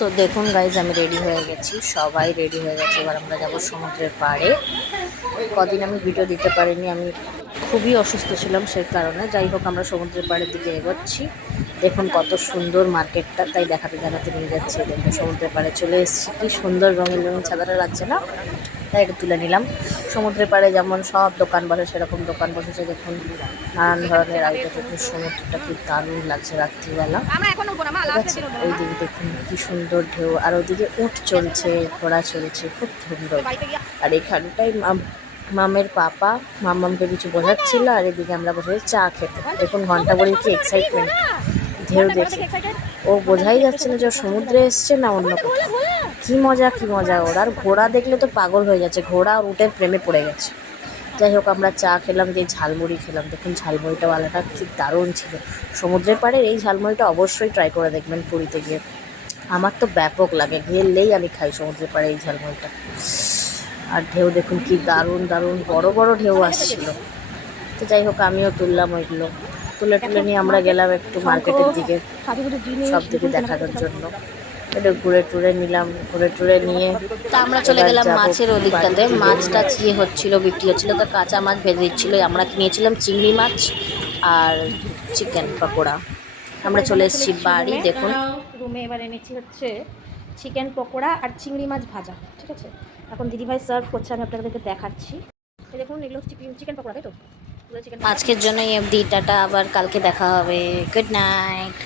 তো দেখুন গাইজ, আমি রেডি হয়ে গেছি, সবাই রেডি হয়ে গেছে। এবার আমরা যাবো সমুদ্রের পাড়ে। কদিন আমি ভিডিও দিতে পারিনি, আমি খুবই অসুস্থ ছিলাম, সেই কারণে। যাই হোক, আমরা সমুদ্রের পাড়ের দিকে এগোচ্ছি। দেখুন কত সুন্দর মার্কেটটা, তাই দেখাতে দেখাতে নিয়ে যাচ্ছি। দেখুন সমুদ্রের পাড়ে চলে এসেছি, কি সুন্দর রঙিন রঙিন ছাতাটা লাগছে না, তাই এটা তুলে নিলাম। সমুদ্রের পাড়ে যেমন সব দোকান বসে, সেরকম দোকান বসেছে। দেখুন নানান ধরনের আইটেম। দেখুন সমুদ্রটা কি দারুণ লাগছে রাত্রিবেলা। ঠিক আছে, ওই দিকে দেখুন কি সুন্দর ঢেউ, আর ওদিকে উট চলছে, ঘোড়া চলছে, খুব সুন্দর। আর এখানটাই মামের পাপা মাম্মামকে কিছু বোঝাচ্ছিল, আর এদিকে আমরা বসে চা খেতে। দেখুন ঘন্টা ঘড়ির কি এক্সাইটমেন্ট ঢেউ দেখে। ও বোঝাই যাচ্ছে না যে সমুদ্রে এসছে না অন্য কোথাও। কি মজা কি মজা ওর। আর ঘোড়া দেখলে তো পাগল হয়ে যাচ্ছে, ঘোড়া আর উটের প্রেমে পড়ে গেছে। যাই হোক, আমরা চা খেলাম, দিয়ে ঝালমুড়ি খেলাম। দেখুন ঝালমুড়িটা ওয়ালাটা কি দারুণ ছিল। সমুদ্রের পাড়ে এই ঝালমুড়িটা অবশ্যই ট্রাই করে দেখবেন পুরীতে গিয়ে। আমার তো ব্যাপক লাগে, গেলেই আমি খাই সমুদ্রের পাড়ে এই ঝালমুড়িটা। আর ঢেউ দেখুন কি দারুণ দারুণ বড় বড় ঢেউ আসছিল। তো যাই হোক, আমিও তুললাম ওইগুলো। তুলে তুলে নিয়ে আমরা গেলাম একটু মার্কেটের দিকে, সব দিকে দেখানোর জন্য। একটু ঘুরে টুরে নিলাম, ঘুরে টুরে নিয়ে তা আমরা চলে গেলাম মাছের ওদিকটাতে। মাছটা চিয়ে হচ্ছিল, বিক্রি হচ্ছিল, তো কাঁচা মাছ ভেজে দিচ্ছিল। আমরা কিনেছিলাম চিংড়ি মাছ আর চিকেন পকোড়া। আমরা চলে এসেছি বাড়ি। দেখুন রুমে এবার এনেছি হচ্ছে চিকেন পকোড়া আর চিংড়ি মাছ ভাজা। ঠিক আছে, এখন দিদিভাই সার্ভ করছে, আমি আপনাদেরকে দেখাচ্ছি। দেখুন এগুলো চিকেন পকোড়া, তাই তো? আজকের জন্য এই অবধি, টাটা, আবার কালকে দেখা হবে। Good night.